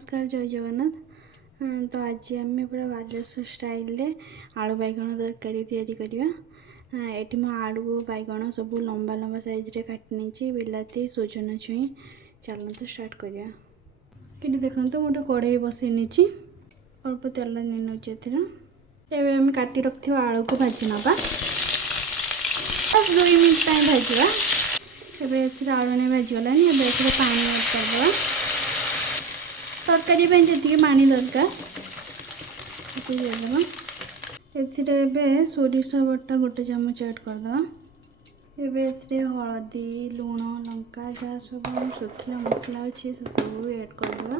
नमस्कार जय जगन्नाथ। तो आज आम पूरा बालेश्वर स्टाइल आलू बैगण तरकारी तैयारी करवा। ये मो आलू बैगण सब लंबा लंबा साइज रे काटी बिलाती सोजन छुई। चलते स्टार्ट करवा। कि देखो गोटे कड़े बसई अल्प तेल नहीं आम काटी रखी आलू को भाजी नवा 2 मिनट भाजवा। आलू नहीं भाजीगला पानी ऐड करदे तरकारी जी पानी दरकार ए सोरिष बटा 1 चामच ऐड करदे। ए हलदी लुण लंका जहाँ सब सुखिला मसला अच्छे सब ऐड करदे।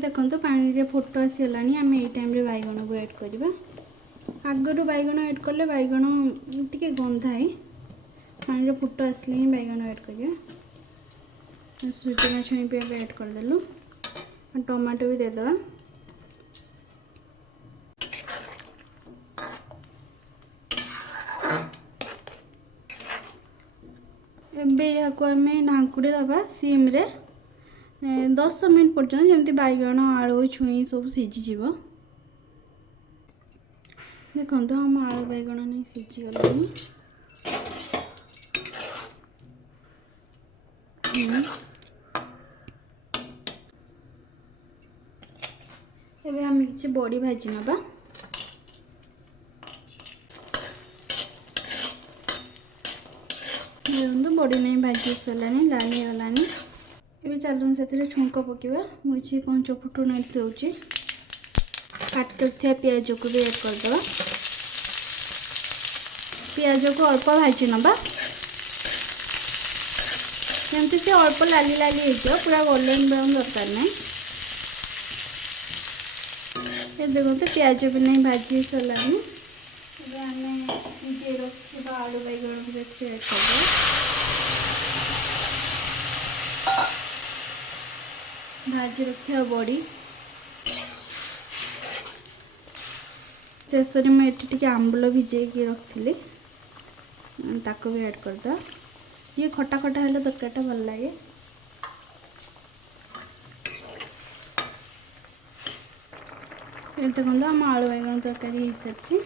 देखो पानी रे फोटो आसीगला आम ये टाइम बैगण को ऐड करवा। आगरू बैगण ऐड कले बैगण टी गंधाए पानी रे फोटो आसले ही बैगण ऐड करिया। सुजना छुई भी ऐड करदेलु टमाटो भी देदेवा। एम ढांकुड़ी दबा सिम रे 10 मिनट पर्यंत जमी बैगण आलू छुई सब सीझी। देखो हम आलू बैगण नहीं सीझीगला। एबे हम किसी बड़ी भाजी नवा। देखो बड़ी नहीं भाजी सारा लाली गलानी। ये चलून से छुंक पकवा मुझे 5 फुटुण दूसरी काट रखा पियाज को भी ऐड करदे। पियाज को अल्प भाजी नवा जमती से अल्प लाली लाली हो पूरा गोल्डन ब्राउन दरकार नहीं। ये देखो तो पियाज भी नहीं भाजी सरलानी। आम सीझे रखा आलू बैगण को ऐड कर भाजी रखा बड़ी शेष में ये आंबुल भिजे रखी ताको भी ऐड करदा। ये खटा खटा है तरकारीटा भल लगे। देखो आम आलू बैगण तरकारी हो सारी।